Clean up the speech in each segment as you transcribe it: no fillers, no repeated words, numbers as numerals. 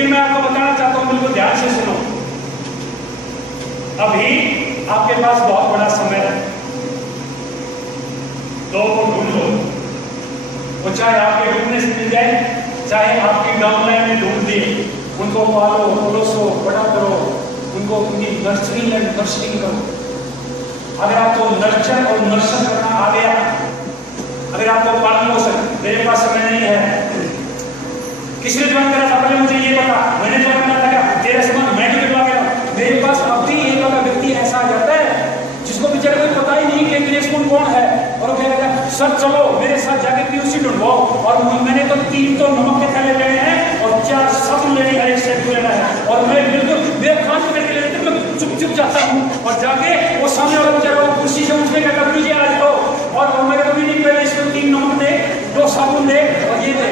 लेकिन मैं आपको बताना चाहता हूं, बिल्कुल ध्यान से सुनो, अभी आपके पास बहुत बड़ा समय है। लोगों को ढूंढ लो, वो चाहे आपके ढूंढने से मिल जाए, चाहे आपके गांव में ढूंढ दिए, उनको पालो, पड़ोसो, बड़ा करो, उनको उनकी नर्सरिंग करो। अगर आपको नर्चर और नर्सर करना आ गया, अगर आपको पालन पोषण, मेरे पास समय नहीं है, किसने ज्वाइन करा था पहले मुझे ये बता, मैंने ज्वाइन करा था, तेरे समान मैं भी करवा गया। मेरे पास अब भी एक वाला व्यक्ति ऐसा आ जाता है जिसको बेचारे को पता ही नहीं कि इंग्लिश कौन है, और वो कहता है सर चलो मेरे साथ जाके पीयूसी ढूंढवाओ, और मैंने तो 3 तो नमक के थैले लेने हैं और 4 सब लेने हैं, 1 सेट लेना है, और मैं बिल्कुल बेखान करके लेने के लिए चुप जाता हूँ, और जाके वो सामने वाला बेचारा वो कुर्सी से उठने का कभी जी आ जाओ, और मैं कभी नहीं, पहले इसको 3 नमक दे, 2 साबुन दे और ये दे।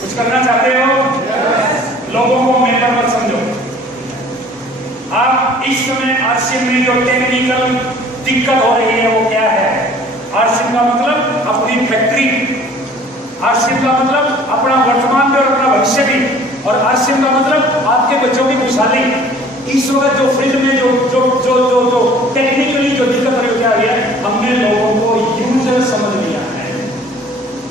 कुछ करना चाहते हो? लोगों को मेंबर मत समझो। आप इस समय आरसीएम में जो टेक्निकल दिक्कत हो रही है वो क्या है? आरसीएम का मतलब अपनी फैक्ट्री, आरसीएम का मतलब अपना वर्तमान में और अपना भविष्य भी, और आरसीएम का मतलब आपके बच्चों की खुशहाली। इस वक्त जो फील्ड में जो जो जो जो जो टेक्निकली जो दिक्कत हो क्या है, हमने लोगों को यूजर समझ लिया है।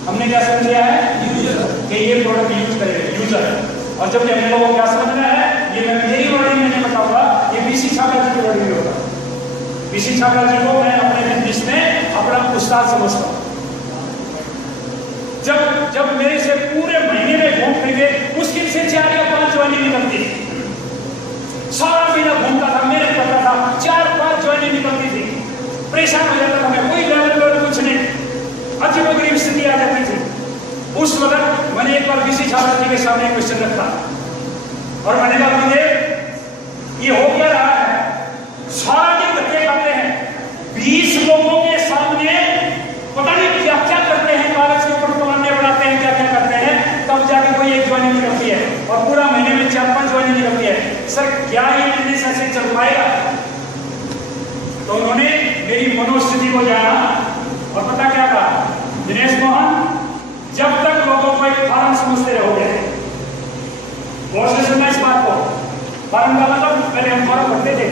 हमने क्या समझ लिया है? यूजर, कि ये प्रोडक्ट यूज करेगा यूजर। और जब हमने लोगों को क्या समझना है, ये मैं मेरी वर्डिंग में नहीं बताऊंगा, ये बीसी छात्रा जी की वर्डिंग में होगा। बीसी छात्रा जी को मैं अपने बिजनेस में अपना उस्ताद समझता हूँ। जब मेरे से पूरे महीने में घूम फिर मुश्किल से 4 या 5 ज्वाइनिंग निकलती थी, सारा महीना घूमता था, मेहनत करता था, 4-5 ज्वाइनिंग निकलती थी, परेशान हो जाता था मैं, कोई लेवल पर कुछ नहीं, अजीबोगरीब स्थिति आ जाती थी। उस वक्त मैंने एक बार बीसी छात्रा जी के सामने क्वेश्चन रखा, और मैंने कहा मुझे ये हो क्या रहा है, सारा दिन धक्के खाते हैं, 20 लोगों के सामने पता नहीं क्या क्या करते हैं, कागज के ऊपर प्लाने बनाते हैं, क्या क्या करते हैं, तब जाके कोई एक ज्वाइनिंग निकलती है, और पूरा महीने में 4-5 ज्वाइनिंग निकलती है। सर क्या ये बिजनेस ऐसे चल पाएगा? तो उन्होंने मेरी मनोस्थिति को जाना, और पता क्या कहा, दिनेश मोहन, जब तक लोगों को एक फार्म समझते रहोगे, बहुत से सुनना इस बात को, फार्म का मतलब पहले हम फॉर्म भरते थे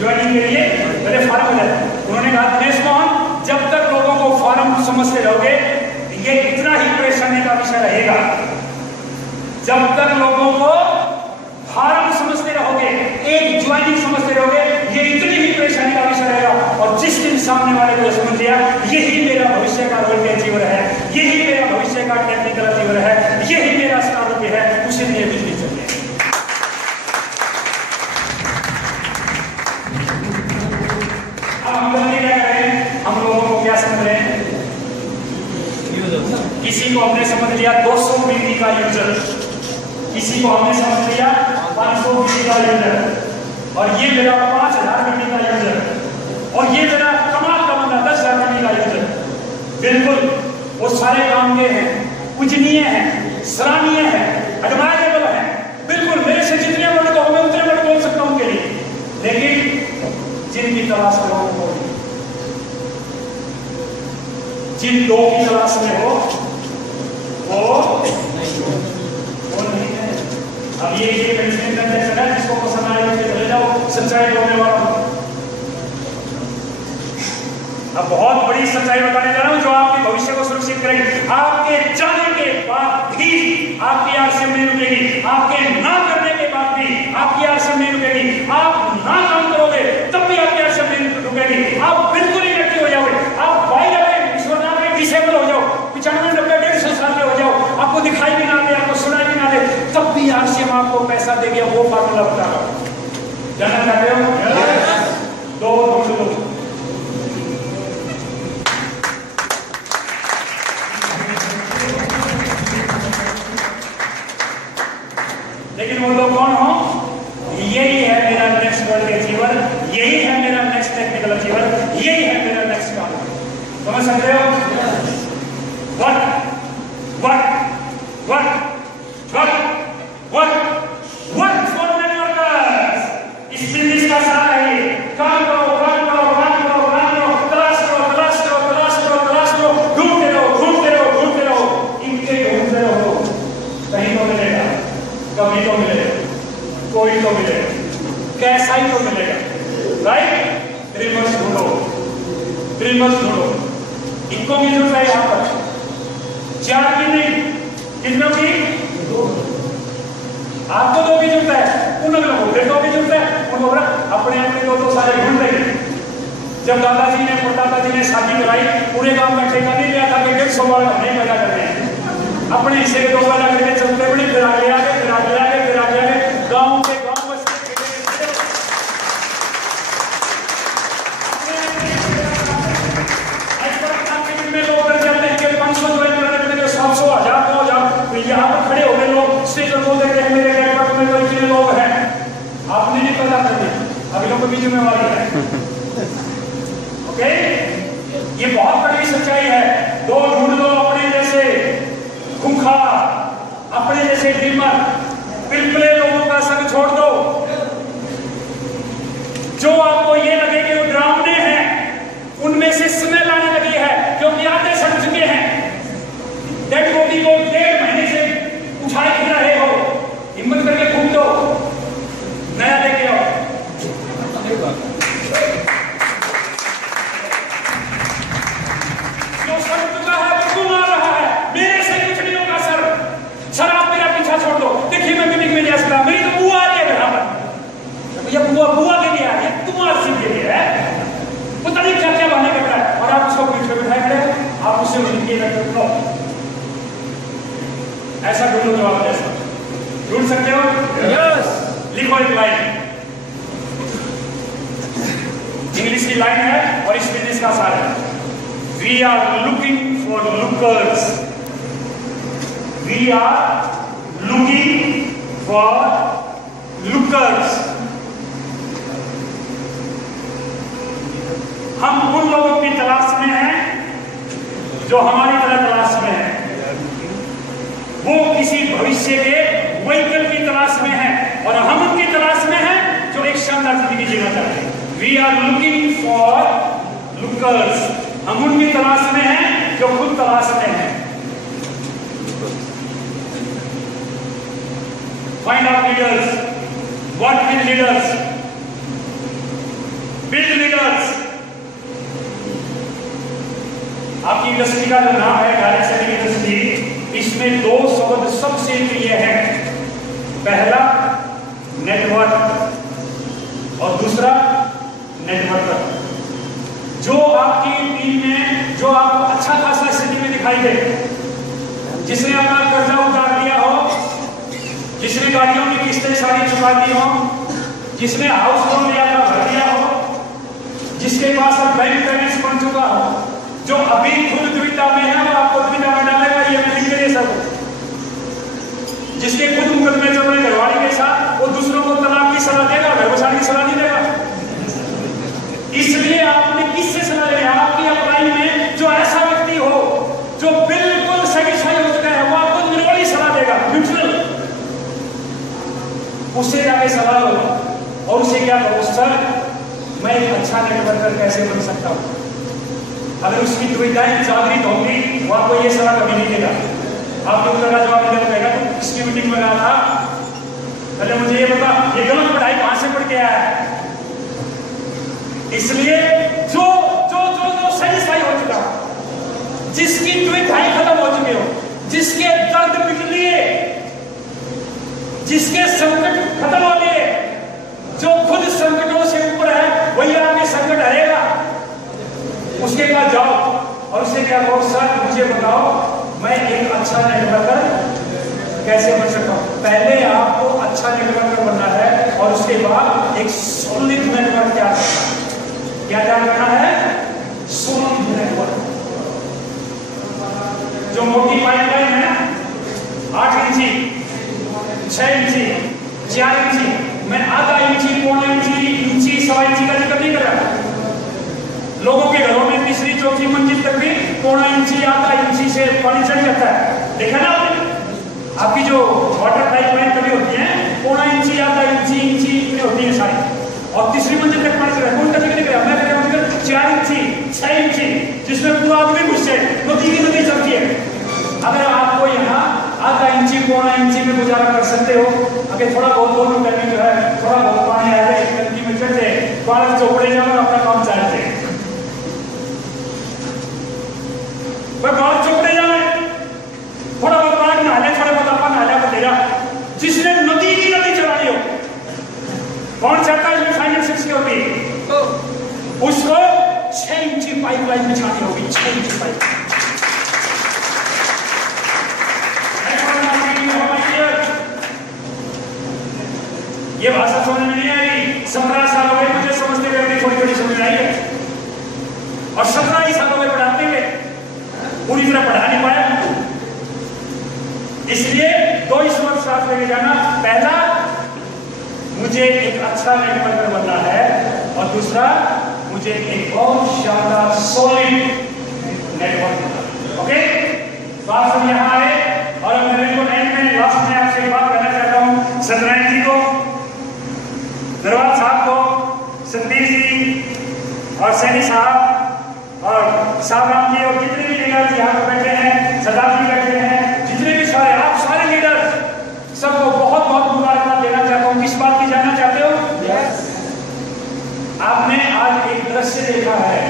ज्वाइनिंग के लिए, पहले फार्म भरते। उन्होंने कहा दिनेश मोहन, जब तक लोगों को फार्म समझते रहोगे, ये इतना ही परेशानी का विषय रहेगा। जब तक लोगों को फार्म समझते रहोगे, एक ज्वाइनिंग समझते रहोगे, ये इतनी ही परेशानी का विषय रहेगा। और जिस दिन सामने वाले को समझ लिया यही मेरा भविष्य का रोल के अचीवर है, यही मेरा भविष्य का टेक्निकल अचीवर है, यही मेरा स्टार्टअप है, उसे लिए बिजली चल गया। अब हम लोग क्या करें, हम लोगों को क्या समझ रहे हैं? किसी को हमने समझ लिया 200 मिली का यूजर, किसी को हमने समझ लिया 500 मिली का यूजर, और ये मेरा 5000 मिली का यूजर, और ये मेरा कमाल का बंदा 10,000 मिली का यूजर। बिल्कुल वो सारे काम के हैं, पूजनीय है, सराहनीय है, एडमायरेबल है, बिल्कुल मेरे से जितने वर्ड को मैं उतने वर्ड बोल सकता हूं उनके लिए, लेकिन जिनकी तलाश में हो, जिन 2 की तलाश में हो वो नहीं है। अब ये कंडीशन है, जिसको पसंद आए उसके चले जाओ, सच्चाई बोलने वाला हूं। अब बहुत बड़ी सच्चाई बताने जा रहा हूं जो आपके भविष्य को सुरक्षित करेगी। आपके जाने के बाद भी आपकी आरसीएम नहीं रुकेगी, आपके ना करने के बाद भी आपकी आरसीएम नहीं रुकेगी, आप ना काम करोगे तब भी आपकी आरसीएम नहीं रुकेगी, आप बिल्कुल ही नक्की हो जाओगे, आप बाई डिसेबल हो जाओ, 95, 90, 150 साल के हो जाओ, आपको दिखाई भी ना दे, आपको सुनाई भी ना दे, तब भी आरसीएम आपको पैसा देगी। वो फार्मूला बता रहा हूं, जानना चाहते हो? दो लेकिन वो लोग कौन हो? यही है मेरा नेक्स्ट वर्ल्ड अचीवर, यही है मेरा नेक्स्ट टेक्निकल अचीवर, यही है मेरा नेक्स्ट काम। समझ सकते हो? Work for many workers. इस बिजनेस का सारा है, काम करो, तलाश करो, ढूंढते रहो, इनके ढूंढते रहो। ड्रीमर्स ढूंढो। इनको भी जरूरत है यहाँ पर, 4 की नहीं, कितनों की? 2। आपको 2 की जरूरत है, उन लोगों को 2 की जरूरत है, उनको अपने अपने 2 सारे ढूंढ लेंगे। जब दादाजी ने परदादाजी ने शादी कराई, पूरे गांव में ठेका नहीं लिया था कि 150 वाला नहीं पैदा कर रहे हैं, अपने हिस्से के 2 पैदा करके चलते बड़ी, फिर आगे आगे फिर आगे आगे फिर आगे आगे गांव के गांव में लोग कर जाते हैं कि 500 ज्वाइन करने पड़ेंगे, 700 1000 2000। तो यहाँ पर खड़े हो गए लोग, स्टेज पर बोलते हैं मेरे नेटवर्क में तो इतने लोग हैं, आपने नहीं पैदा कर दिया, अभी लोगों की जिम्मेवारी है। ओके, ये बहुत बड़ी सच्चाई है। 2 ढूंढ लो अपने जैसे खूंखार, अपने जैसे ड्रीमर, पिलपिले लोगों का संग छोड़ दो। जो आपको ये लगे कि वो डरावने हैं, उनमें से स्मेल आने लगी है क्योंकि आधे सड़ चुके हैं। डेड बॉडी को 1.5 महीने से उठाए फिर रहे हो, हिम्मत करके घूम दो, नया लेके आओ। जो सड़ चुका है वो घूम आ रहा है, मेरे से कुछ नहीं होगा सर। सर आप मेरा पीछा छोड़ दो, देखिए मैं मीटिंग में नहीं आ सकता, मेरी तो बुआ आ रही है घर पर। भैया बुआ के लिए आ रही है, तुम्हारे सिंह के लिए है, पता नहीं क्या क्या बहाने करता है, और आप उसको पीछे बिठाए खड़े हो, आप उससे उनकी नो ऐसा ढूंढो जवाब ऐसा ढूंढ सकते हो? यस। लिखो एक लाइन, इंग्लिश की लाइन है और इस बिजनेस का सार है। We are looking for lookers, we are looking for lookers. हम उन लोगों की तलाश में हैं जो हमारी तरह तलाश में हैं, वो किसी भविष्य के व्हीकल की तलाश में हैं और हम उनकी तलाश में हैं जो एक शानदार जिंदगी जीना चाहते हैं। We are looking for lookers, हम उनकी तलाश में हैं जो खुद तलाश में हैं। Find out leaders, work with leaders, build leaders. आपकी इंडस्ट्री का जो नाम है डायरेक्ट इंडस्ट्री, इसमें 2 शब्द सबसे प्रिय हैं। पहला नेटवर्क और दूसरा नेटवर्कर। जो आपकी टीम में जो आपको अच्छा खासा स्थिति में दिखाई दे, जिसने अपना कर्जा उतार दिया हो, जिसने गाड़ियों की किस्तें सारी चुका दी हो, जिसने हाउस लोन लिया था भर दिया हो, जिसके पास अब बैंक बैलेंस बन चुका हो, जो अभी खुद दुविधा में है वो आपको दुविधा में डालेगा, ये मैं लिख के दे सकूं। जिसके खुद मुकदमे चल रहे घरवाली के साथ, वो दूसरों को तलाक की सलाह देगा, घरवाली की सलाह नहीं देगा। इसलिए आपने किससे सलाह लेनी है? आपकी अप्लाई में जो ऐसा व्यक्ति हो जो बिल्कुल सेटिस्फाई हो चुका है, वो आपको निर्वली सलाह देगा, न्यूट्रल। उससे जाके सलाह लो और उसे क्या कहो, सर मैं एक अच्छा नेटवर्कर कैसे बन सकता हूँ। अगर उसकी दुविधाएं जागृत होंगी, वो आपको ये सलाह कभी नहीं देगा। आपको उसका जवाब देगा तो किसकी मीटिंग में रहा था, पहले मुझे ये बता, ये गलत पढ़ाई कहां से पढ़ के आया है। इसलिए जो जो जो जो सेटिस्फाई हो चुका, जिसकी दुविधाएं खत्म हो चुके हो, जिसके दर्द मिट लिए, जिसके संकट खत्म हो गए, जो खुद संकटों से ऊपर है, वही आपके संकट हरेगा। उसके बाद जाओ और उससे क्या कहो, सर मुझे बताओ मैं एक अच्छा नेटवर्कर कैसे बन सकता हूं। पहले आपको अच्छा नेटवर्कर बनना है और उसके बाद एक सॉलिड नेटवर्क तैयार करना है। क्या तैयार करना है? Solid network. जो मोटी पाइपलाइन है 8 इंची, 6 इंची, 4 इंची, मैं आधा इंची, पौने इंची, सवा इंची का जिक्र नहीं कर रहा। लोगों के घरों में 3री 4थी मंजिल तक भी पौना इंची, आधा इंची से पानी चढ़ जाता है। देखा ना आपने? आपकी जो वाटर पाइपलाइन कभी होती है, पौना इंची, आधा इंची, इंची होती है सारी, और 3री मंजिल तक पानी चढ़ रहा है। कौन का जिक्र नहीं कर रहा मैं, 4 इंची, 6 इंची, जिसमें पूरा आदमी घुस जाए, नदी की नदी चलती है। अगर आपको यहाँ आधा इंची, पौना इंची में गुजारा कर सकते हो, अगर थोड़ा बहुत 2 रुपए में जो है थोड़ा बहुत पानी आ जाए, टंकी में चढ़ जाए, बालक चौपड़े जाओ, अपना काम चाहते हैं। कौन चाहता है इसमें फाइनेंशियल सिक्योरिटी? तो उसको 6 इंची पाइपलाइन बिछानी होगी, 6 इंची पाइप। ये भाषा समझ में नहीं आई। 17 साल हो गए मुझे समझते हुए, थोड़ी थोड़ी समझ में आई है, और 17 ही साल हो गए पढ़ाते हुए, पूरी तरह पढ़ा नहीं पाया। इसलिए 2 ईश्वर साथ लेके जाना। पहला, मुझे एक अच्छा नेटवर्कर बनना है, और दूसरा, मुझे एक बहुत शानदार सॉलिड नेटवर्क बनना है। ओके, बात सब यहाँ आए। और मैं बिल्कुल एंड में, लास्ट में आपसे एक बात कहना चाहता हूँ। सत्यनारायण जी को, नरवाल साहब को, सतीश जी और सैनी साहब और साहब जी और जितने भी लीडर्स यहाँ पर बैठे हैं, सदाब जी बैठे हैं, जितने भी सारे, आप सारे लीडर्स, सबको बहुत बहुत मुबारकबाद देना चाहता हूँ। किस बात की जानना चाहते हो? yes. आपने आज एक दृश्य देखा है,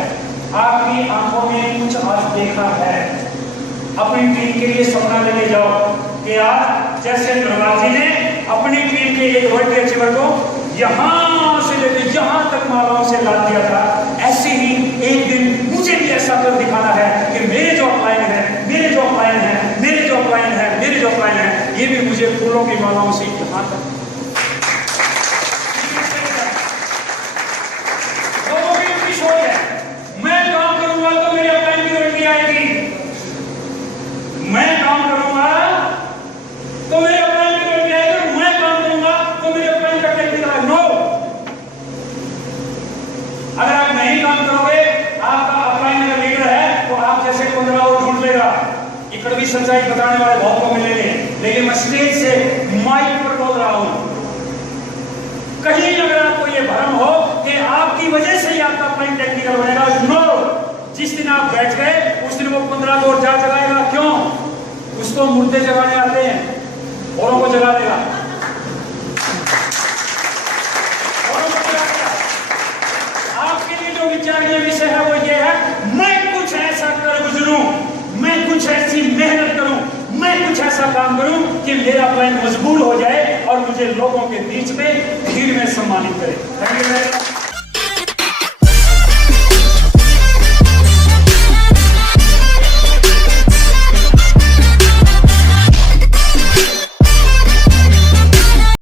आपकी आंखों में कुछ आज देखा है। अपनी टीम के लिए सपना लेके जाओ कि आज जैसे नरवाल जी ने अपनी टीम के एक वर्ल्ड अचीवर को यहां से लेकर यहां तक मालाओं से लाद दिया था, ऐसे ही एक दिन मुझे भी ऐसा कर दिखाना है कि मेरे जो अपलाइन है, मेरे जो अपलाइन है, मेरे जो अपलाइन है, मेरे जो अपलाइन है, ये भी मुझे फूलों की मालाओं से यहां तक। लोगों की उनकी सोच है, मैं काम करूंगा तो मेरे अपलाइन की रोटी आएगी, मैं काम करूंगा तो मेरे अपलाइन की रोटी आएगी, मैं काम करूंगा तो मेरे अपलाइन का टेक्निकल है। नो, अगर आप नहीं काम करोगे, आपका अपलाइन अगर लीडर है तो आप जैसे 15 और ढूंढ लेगा। ये कड़वी सच्चाई बताने वाले बहुत को मिलेंगे, लेकिन मैं स्टेज से माइक पर बोल रहा हूं। कहीं अगर आपको ये भ्रम हो कि आपकी वजह से ही आपका अपलाइन टेक्निकल बनेगा, नो, जिस दिन आप बैठ गए उस दिन वो 15 को जा जगाएगा। क्यों? उसको मुर्दे जगाने आते हैं, औरों को जगा देगा। आपके लिए जो विचारणीय विषय है वो ये है, मैं कुछ ऐसा कर गुजरूं, मैं कुछ ऐसी मेहनत करूं, मैं कुछ ऐसा काम करूं कि मेरा अपलाइन मजबूर हो जाए और मुझे लोगों के बीच में भीड़ में सम्मानित करे। Thank you.